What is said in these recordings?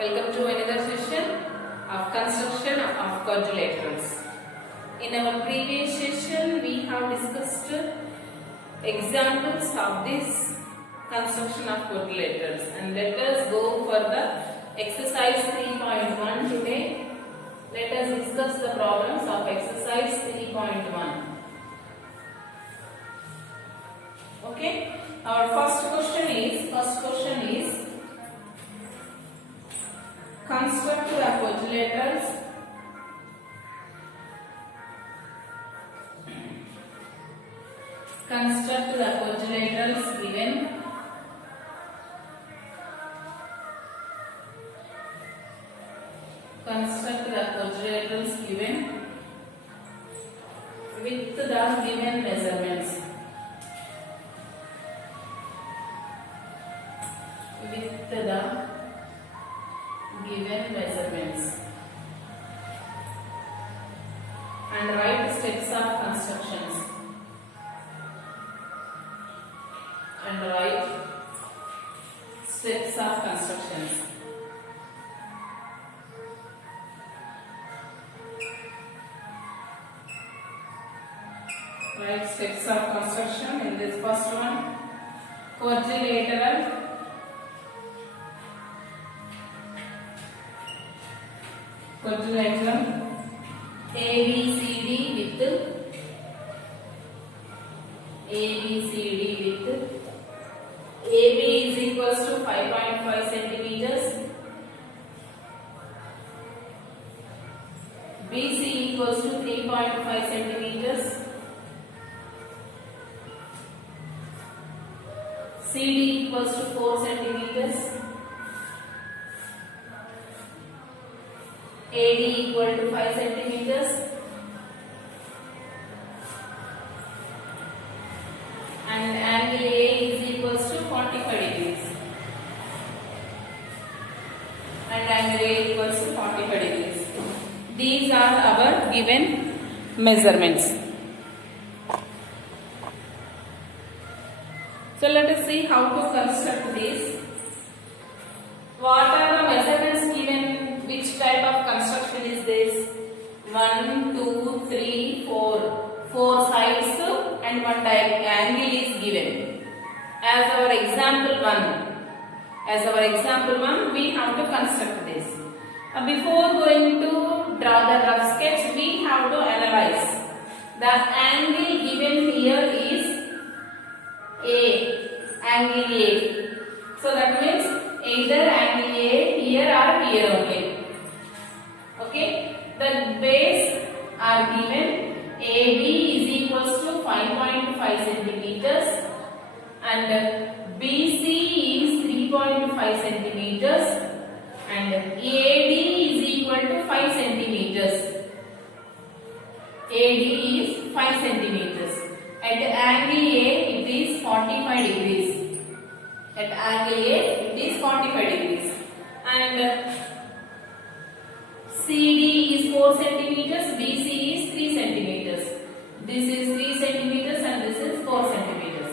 Welcome to another session of construction of quadrilaterals. In our previous session, we have discussed examples of this construction of quadrilaterals, and let us go for the exercise 3.1 today. Let us discuss the problems of exercise 3.1. Okay, our first question is construct the quadrilaterals. Construct the quadrilaterals given. Construct the quadrilaterals given with the given measurements. With the given measurements, and write steps of constructions. And write steps of constructions. Write steps of construction in this first one. Quadrilateral. Quadrilateral ABCD with AB is equals to 5.5 centimeters, BC equals to 3.5 centimeters, CD equals to 4 centimeters, AD equal to 5 centimeters, and angle A is equals to 45 degrees. And angle A equals to 45 degrees. These are our given measurements. So let us see how to construct this. What are the measurements given? Which type of construction is this? 1, 2, 3, 4. 4 sides and one angle is given. As our example 1, we have to construct this. Before going to draw the rough sketch, we have to analyze. The angle given here is angle A. So that means either angle A here or here only. Okay, the base are given. AB is equals to 5.5 centimeters and BC is 3.5 centimeters and AD is equal to 5 centimeters. AD is 5 centimeters. At angle A it is 45 degrees. At angle A it is 45 degrees. And CD is 4 centimeters, BC is 3 centimeters. This is 3 centimeters and this is 4 centimeters.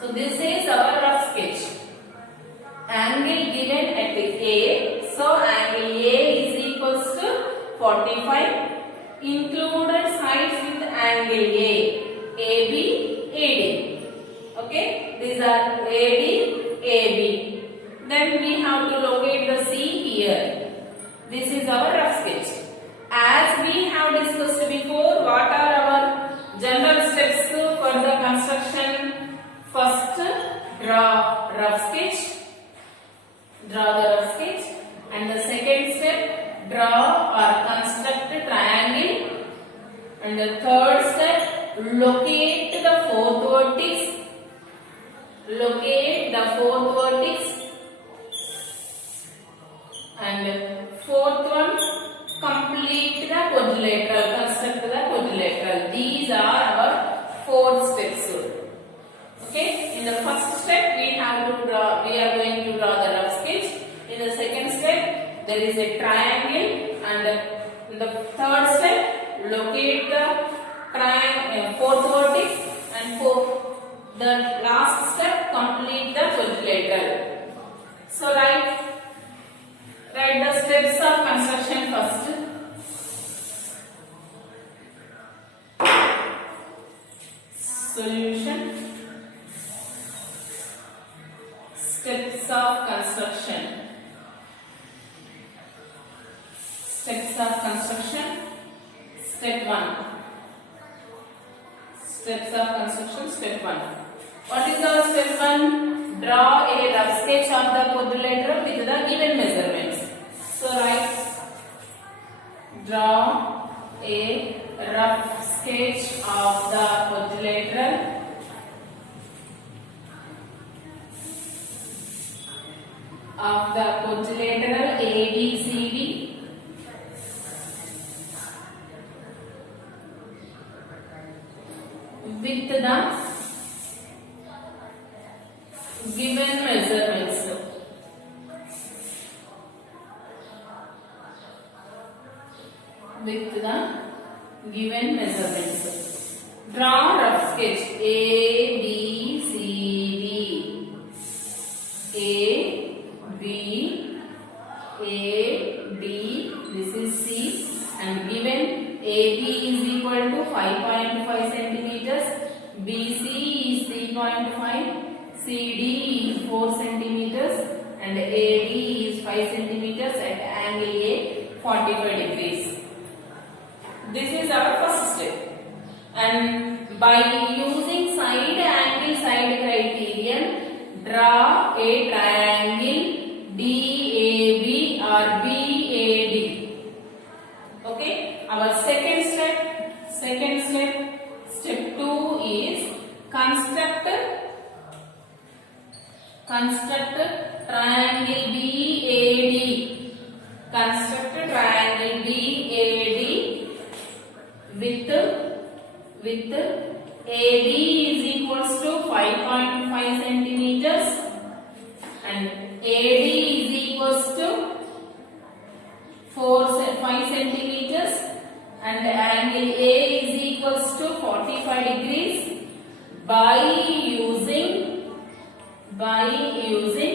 So this is our rough sketch. Angle given at A. So angle A is equals to 45. Included sides with angle A. AB, AD. Okay, these are AD, AB. Then we have to locate the C here. This is our rough sketch. As we have discussed before, what are our general steps for the construction? First, draw rough sketch. Draw the rough sketch. And the second step, draw or construct triangle. And the third step, locate the fourth vertex. Locate the fourth vertex. And fourth one, complete the quadrilateral, construct the quadrilateral. These are our 4 steps. Okay, in the first step we are going to draw the rough sketch. In the second step there is a triangle, and in the third step locate the triangle, fourth vertex, and for the last step complete the quadrilateral. So write the Steps of construction first. Solution. Steps of construction. Steps of construction. Step 1. Steps of construction. Step 1. What is our step 1? Draw a rough sketch of the quadrilateral with the given measurements. So write, draw a rough sketch of the quadrilateral ABCD with the given measurements. With the given measurements. Draw rough sketch ABCD. AD, this is C, and given AB is equal to 5.5 centimeters, BC is 3.5, CD is 4 centimeters, and AD is 5 centimeters at angle A 45 degrees. This is our first step. And by using side angle side criterion, draw a triangle DAB or BAD. Okay, our second step, step 2 is construct triangle BAD. Construct triangle BAD with AB is equals to 5.5 centimeters and AD is equals to 5 centimeters and angle A is equals to 45 degrees by using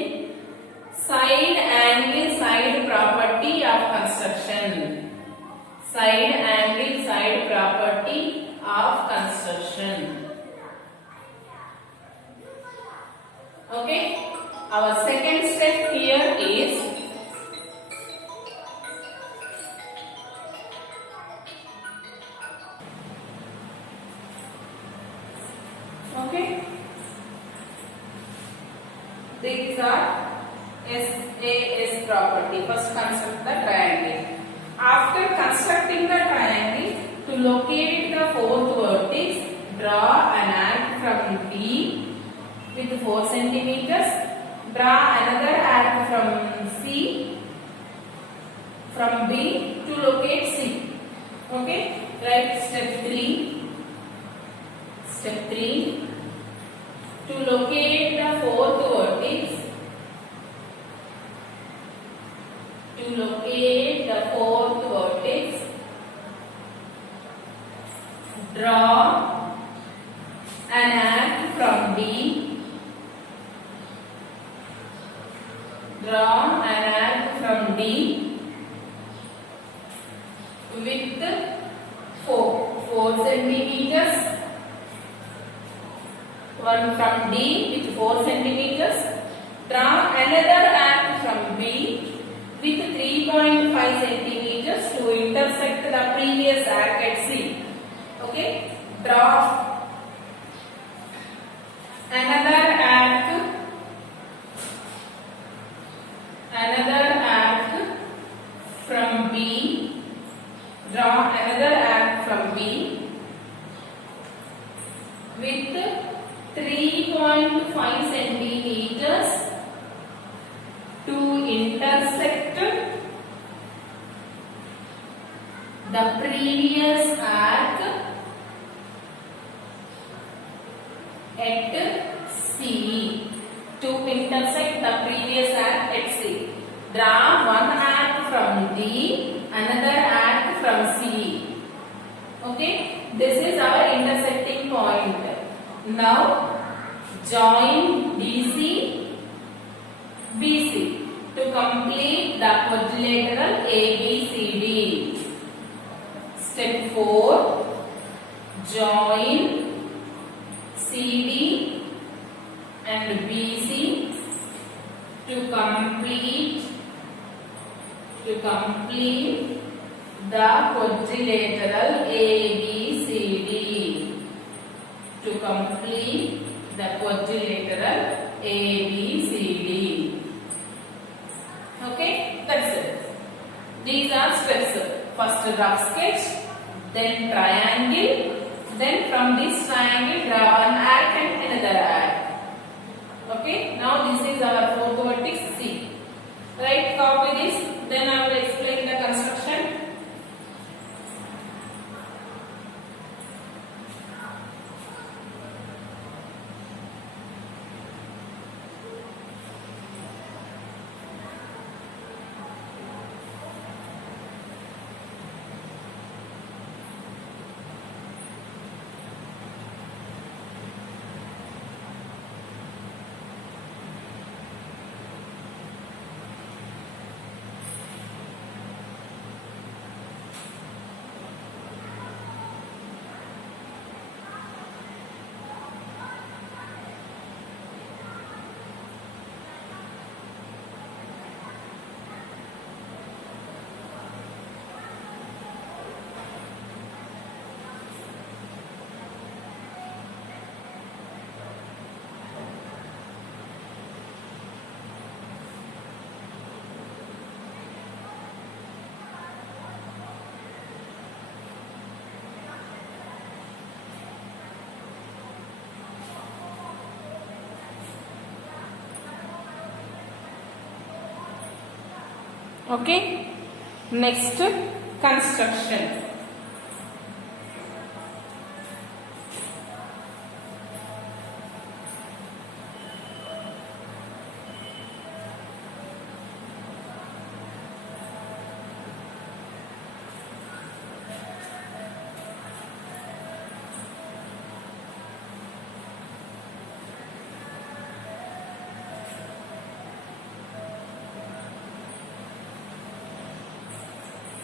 side angle side property of construction. Side angle side property of construction. Okay, our second step here is these are SAS property. First construct the triangle. After constructing the triangle, to locate the fourth vertex, draw an arc from D with 4 centimeters. Draw another arc from B to locate C. Okay, write step 3. Step 3. To locate the fourth vertex. Draw an arc from D. With 4 centimeters. One from D with 4 centimeters. Draw another arc from B with 3.5 centimeters to intersect the previous arc at C. Okay, draw another arc from B. Draw another arc from B with 3.5 centimeters to intersect the previous arc at C. To intersect the previous arc at C. Draw one arc from D, another arc from C. Okay, this is our intersecting point. Now join DC, BC to complete the the quadrilateral ABCD. Step 4. Join CD and BC to complete the quadrilateral ABCD. To complete the quadrilateral ABCD. Okay, that's it. These are steps. First rough sketch, then triangle, then from this triangle draw one arc and another arc. Okay, now this is our fourth vertex C. Right, copy this, then I will explain the construction. Okay, next construction.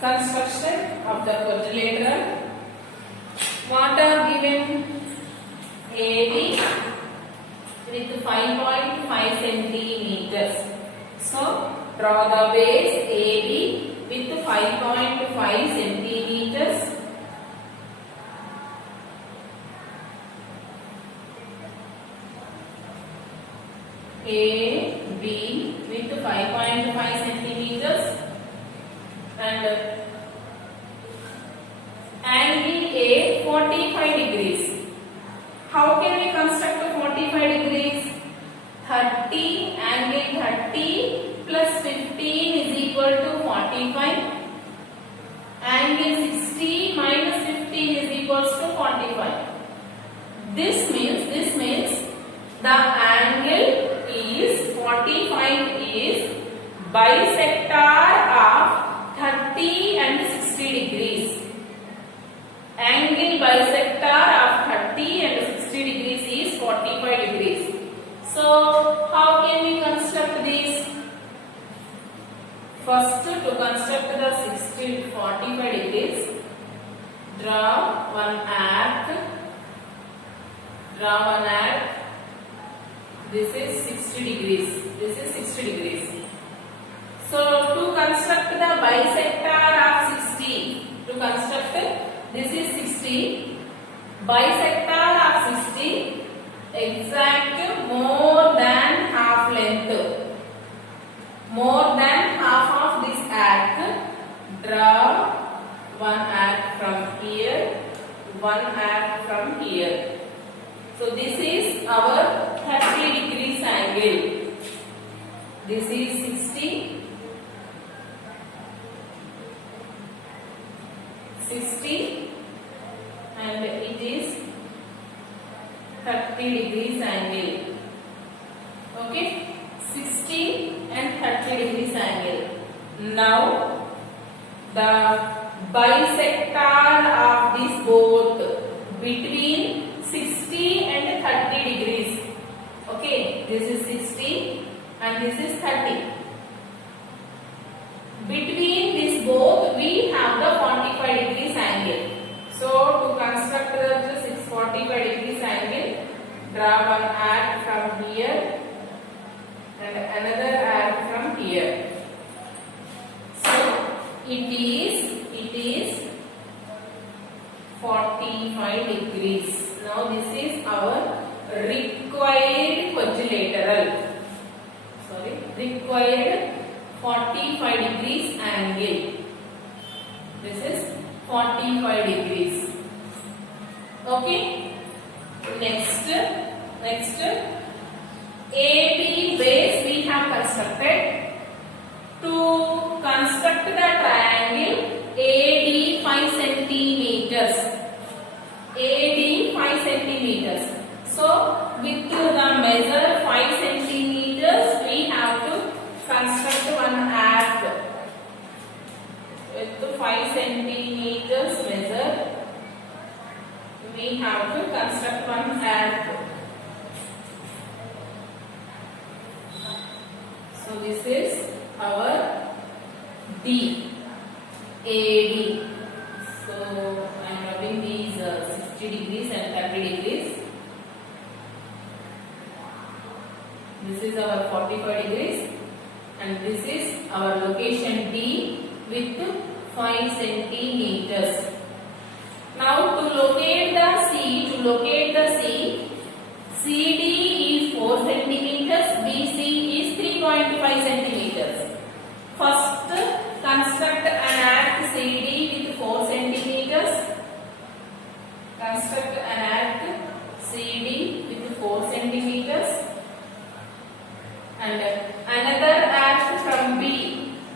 Construction of the quadrilateral. What are given? AB with 5.5 centimeters. So draw the base AB with 5.5 centimeters. AB with 5.5 centimeters. And angle A 45 degrees. How can we construct a 45 degrees? 30 angle 30 plus 15 is equal to 45. Angle 60 minus 15 is equals to 45. This means the angle is 45 is bisector of 30 and 60 degrees. Angle bisector of 30 and 60 degrees is 45 degrees. So, how can we construct this? First, to construct the 45 degrees, draw one arc. This is 60 degrees. This is 60 degrees. So, to construct the bisector of 60, this is 60, bisector of 60, exact more than half length, more than half of this arc. Draw one arc from here, one arc from here. So, this is our 30 degrees angle. This is 60. 60 and it is 30 degrees angle. Okay, 60 and 30 degrees angle. Now the bisector of this both between 60 and 30 degrees. Okay, this is 60 and this is 30. between this both we have the 45 degrees angle. So to construct the 645 degrees angle, draw one arc from here and another arc from here. So it is 45 degrees. Now this is our required quadrilateral. Required 45 degrees angle. This is 45 degrees. Okay. Next AB base we have constructed. To construct the triangle AD 5 centimeters. AD 5 centimeters. So with the measure 5 centimeters we have to construct one arc. With the 5 centimeters measure we have to construct one arc. So this is our D, AD. So I am rubbing these 60 degrees and 30 degrees. This is our 45 degrees and this is our location D with 5 centimeters. Now to locate the C, CD is 4 centimeters, BC is 3.5 centimeters. First construct an arc CD with 4 centimeters. Construct an arc CD with 4 centimeters. And another arc from B,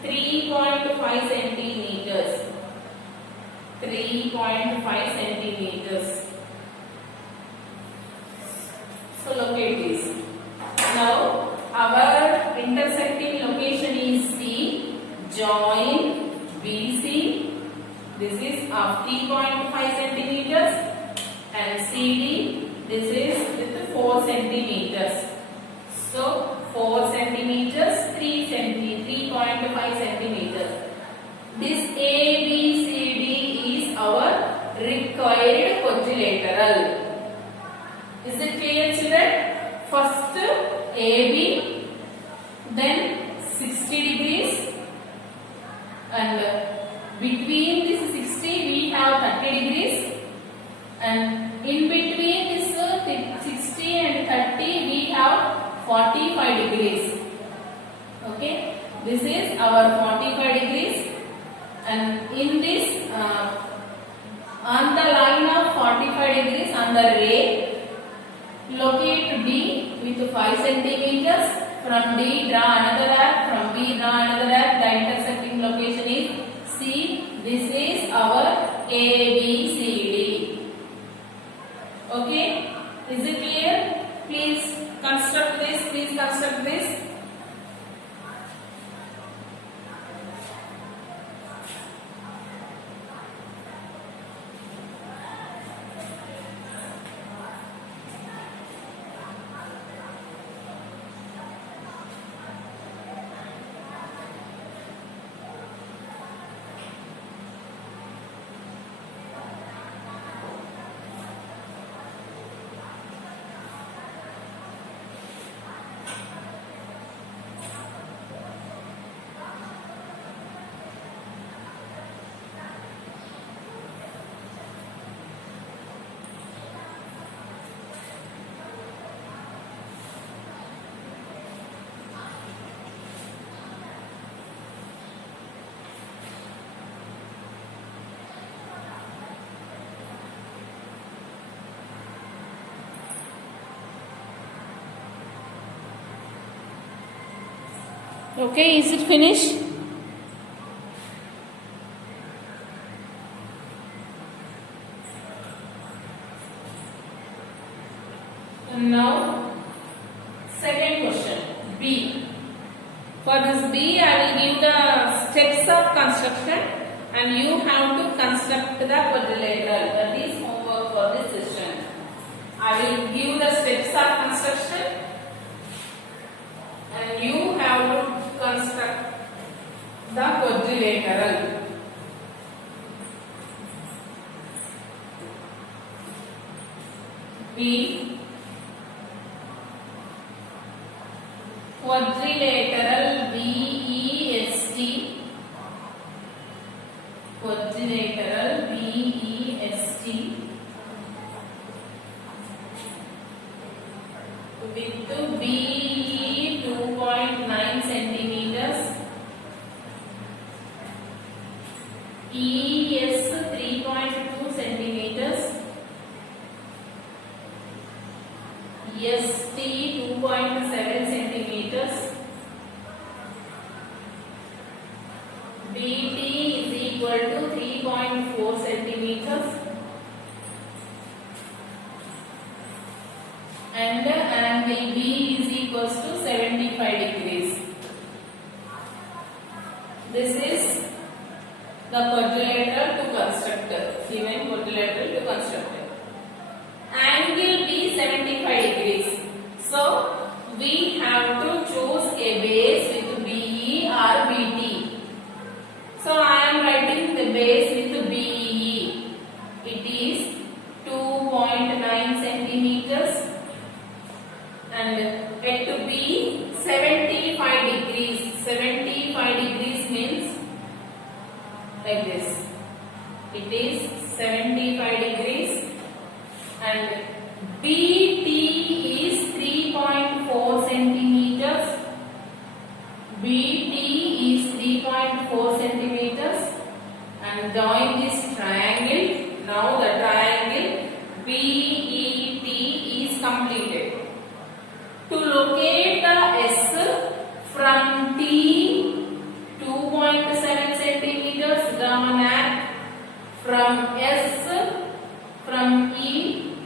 3.5 centimeters. 3.5 centimeters. So locate this. Now our intersecting location is C. Join BC. This is of 3.5 centimeters and CD. This is with 4 centimeters. So 4 centimeters, 3.5 centimeters. This ABCD is our required quadrilateral. Is it clear, children? First AB, then 60 degrees, and between this 60 we have 30 degrees, and in between this 60 and 30 we have 45 degrees. Okay, this is our 45 degrees, and in this on the line of 45 degrees on the ray, locate D with 5 centimeters. From D draw another arc, from B draw another arc. The intersecting location is C. This is our ABCD. Okay, is it clear? Please construct this. Okay, is it finished? And now, second question, B. For this B, I will give the steps of construction and you have to construct the quadrilateral. That is homework for this session. I will give the steps of construction and you have to construct the quadrilateral. B. Quadrilateral BEST. Quadrilateral BEST with BE 2.9 centimeters, ES 3.2 centimeters, ST 2.7 centimeters, BT is equal to 3.4 centimeters, and angle B is equals to 75 degrees. This is the quadrilateral to construct, given quadrilateral to construct. Angle B 75 degrees. So we have to choose a base with BE or BT. So I am writing the base with BE. It is 2.9 centimeters and at B 75 degrees. 75 degrees means like this. It is 75 degrees and BT is 3.4 centimeters. BT is 3.4 centimeters and join this triangle. Now the triangle BET is completed. To locate the S from T 2.7 centimeters, draw an arc. From S, from E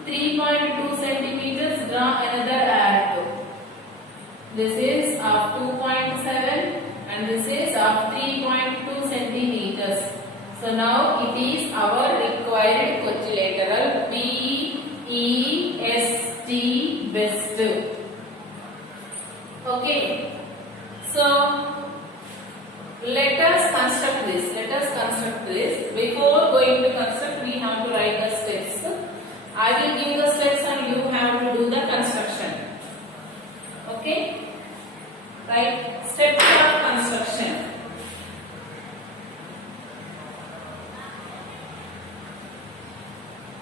3.2 centimeters, draw another arc. This is of 2.7 and this is of 3.2 centimeters. So now it is our required quadrilateral BEST best. Okay. So let us construct this. Before going to construct, we have to write the steps. I will give the steps and you have to do the construction. Okay? Right? Steps of construction.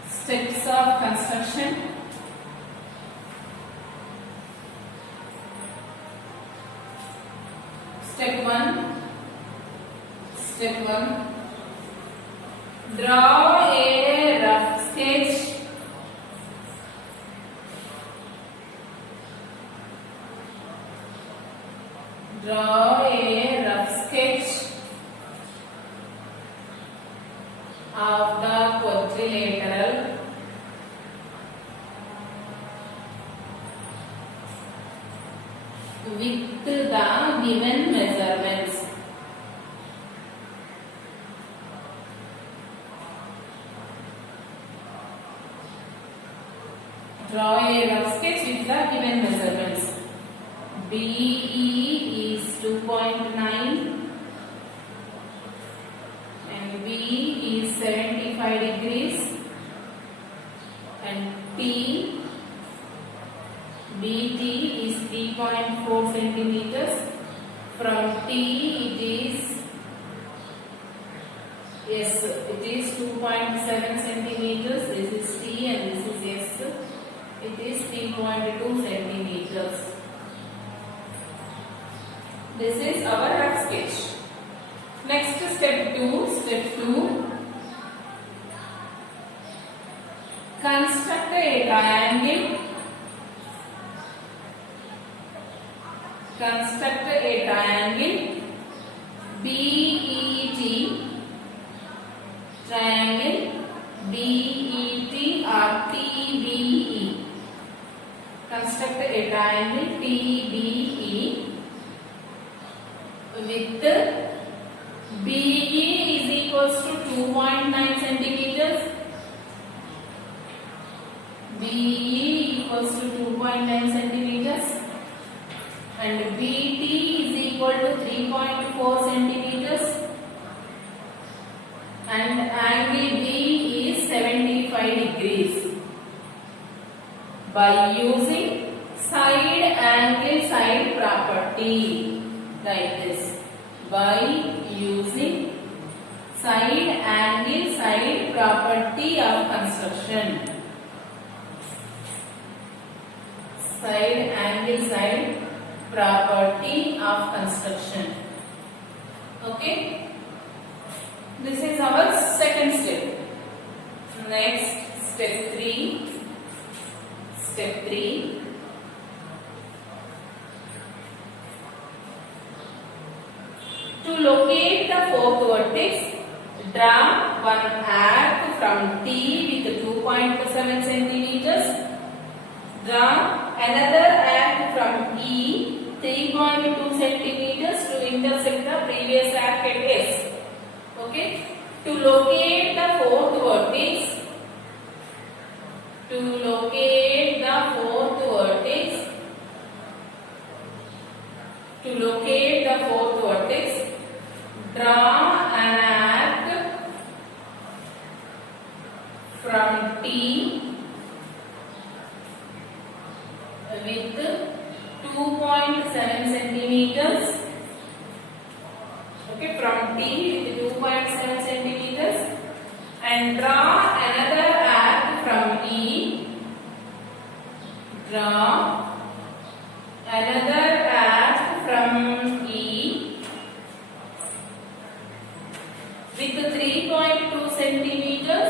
Steps of construction. Step 1. Draw a rough sketch. Draw a rough sketch of the quadrilateral with the given measurements. Draw a rough sketch with the given measurements. BE is 2.9 and B is 75 degrees and BT is 3.4 centimeters. From T it is 2.7 centimeters. This is T and this is S. It is 3.2 centimeters. This is our rough sketch. Next step 2. Construct a triangle. BET. Triangle BET or TBE. Construct a triangle TBE with BE is equals to 2.9 centimeters. BE equals to 2.9 centimeters and BT is equal to 3.4 centimeters by using side angle side property, like this, by using side angle side property of construction, side angle side property of construction. Okay, this is our second step. Next, step 3. Step 3. To locate the fourth vertex, draw one arc from T with 2.7 centimeters. Draw another arc from E 3.2 centimeters to intersect the previous arc at S. Okay. To locate the fourth vertex, to locate the fourth vertex, to locate the fourth vertex, draw an arc from T with 2.7 centimeters. Okay, from T with 2.7 centimeters, and draw another arc from E. Draw another arc from E with 3.2 centimeters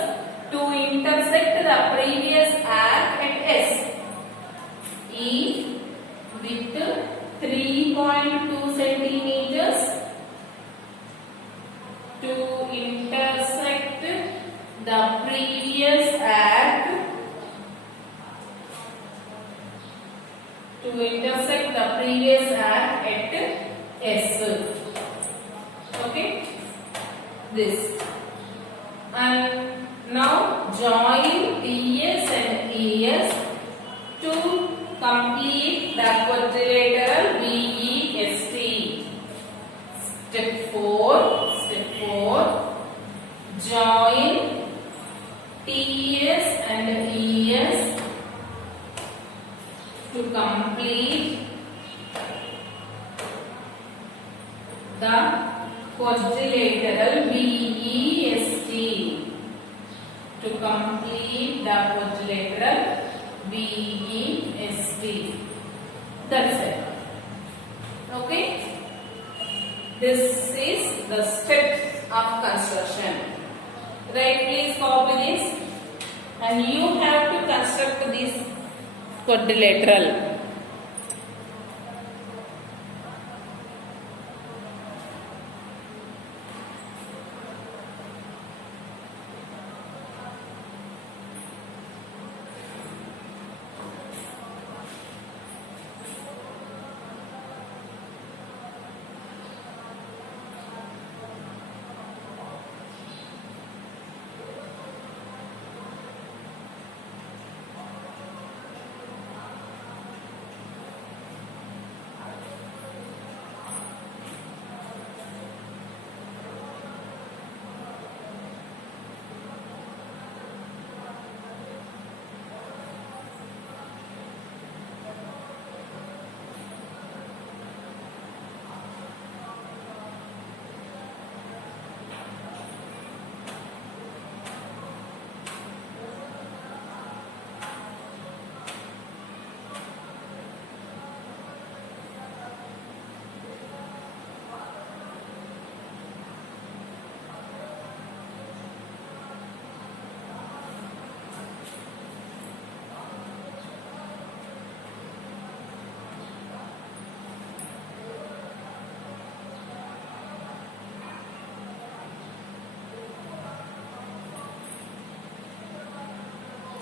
to intersect the previous arc at S. E with 3.2 centimeters to intersect the previous arc, to intersect the previous arc at S. Okay, this, and now join TS and ES to complete the quadrilateral VEST. Step 4. Join TS and ES to complete the quadrilateral VEST. To complete the quadrilateral VEST. That's it. Okay. This is the steps of construction. Right, please copy this, and you have to construct this quadrilateral.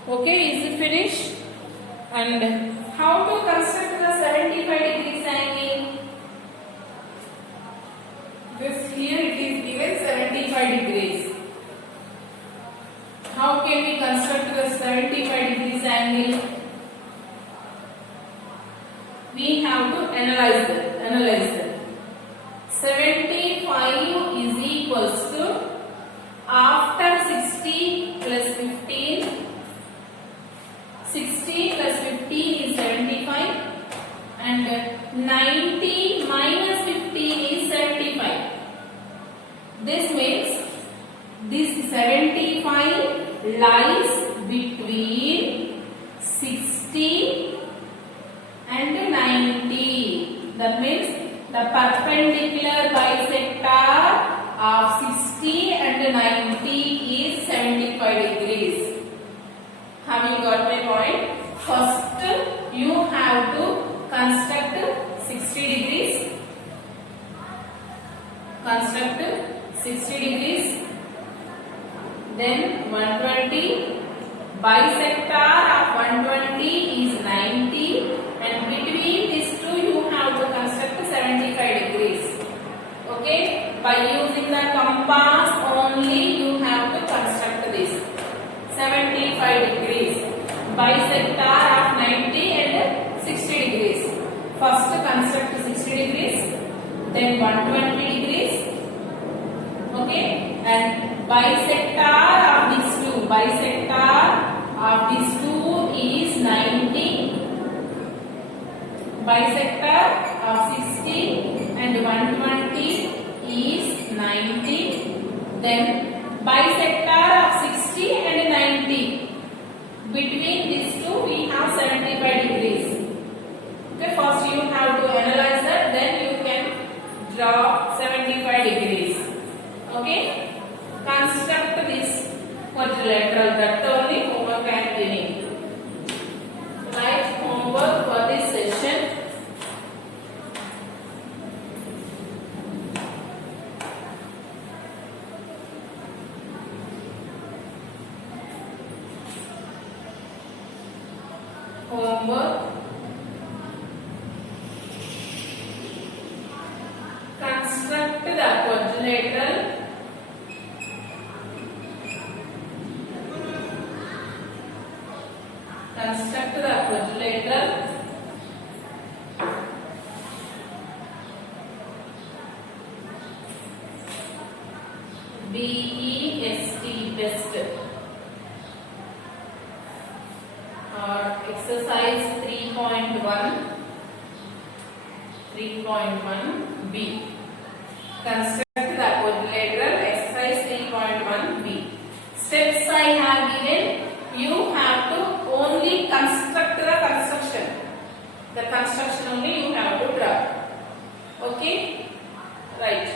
Okay, is it finished? And how to construct the 75 degrees angle? Because here it is given 75 degrees. How can we construct the 75 degrees angle? We have to analyze that. 75 is equals to, after 60 plus 15, 60 plus 15 this means this 75 lies between 60 and 90. That means the perpendicular bisector of 60 and 90 is 75 degrees. Have you got my point? First, you have to construct 60 degrees. Construct 60 degrees. Then 120. Bisector of 120 is 90, and between these two you have to construct 75 degrees. Okay? By using the compass only you have to construct this 75 degrees. Bisector of 90 and 60 degrees. First construct 60 degrees, then 120 degrees. Okay? And bisector of these two, bisector of these two is 90. Bisector of 60 and 120 is 90. Then bisector of 60 and 90. Between these two we have 75 degrees. Okay, first you have to analyze that, then you can draw 75 degrees. Okay, construct this quadrilateral. That's only homework I am giving. Write homework for this session. Homework. Construct the quadrilateral. Construct the quadrilateral. BEST, best. Or exercise 3.1. 3.1b. Construct the quadrilateral. Exercise 3.1b. Steps I have given. You have to only construct the construction. The construction only you have to draw. Okay? Right.